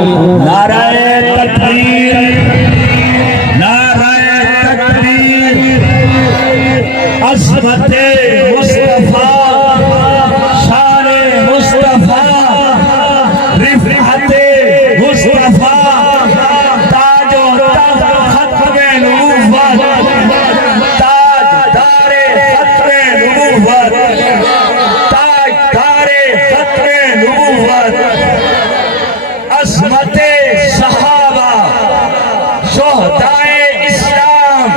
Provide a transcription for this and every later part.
نعرہ تکبیر، نعرہ تکبیر، عظمت مصطفیٰ، شان مصطفیٰ، رفعت مصطفیٰ، تاج و تخت ختم نبوت، تاج دار ختم نبوت، تاج دار ختم نبوت، عظمت صحابہ، شہدائے اسلام،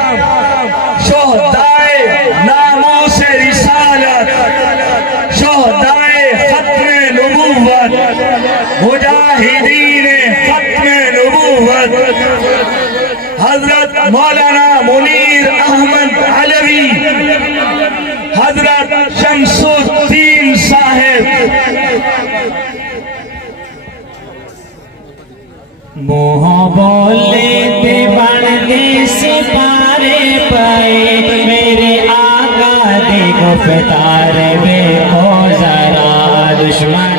شہدائے ناموس رسالت، شہدائے ختم نبوت، مجاہدین ختم نبوت، حضرت مولانا منیر احمد علوی، حضرت شمس الدین صاحب، منہ بولے تے بڑھتے سپارے پائے میرے آقا دے گفتار میں ہو ذرا دشمن